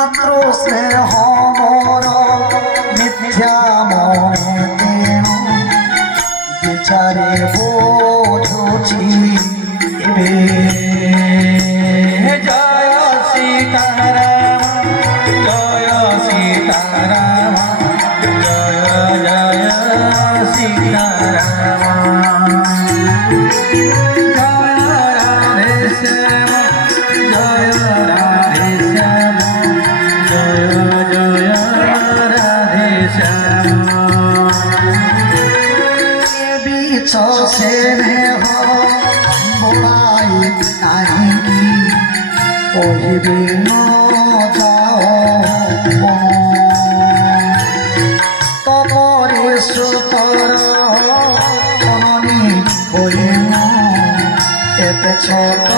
মাত্র স্নেহ মোর মিথ্যা মনে তেণ বিচারে বোঝুছি এবে। জয় সীতারাম জয় সীতারাম জয় জয় সীতারাম জয় রাধে শ্যাম জয় রাধে শ্যাম জয় জয় রাধে শ্যাম বিছ স্নেহ বোড়াই নাহি কহিবে ন যাও তপরে সুতর জননী হইন এতে ছোট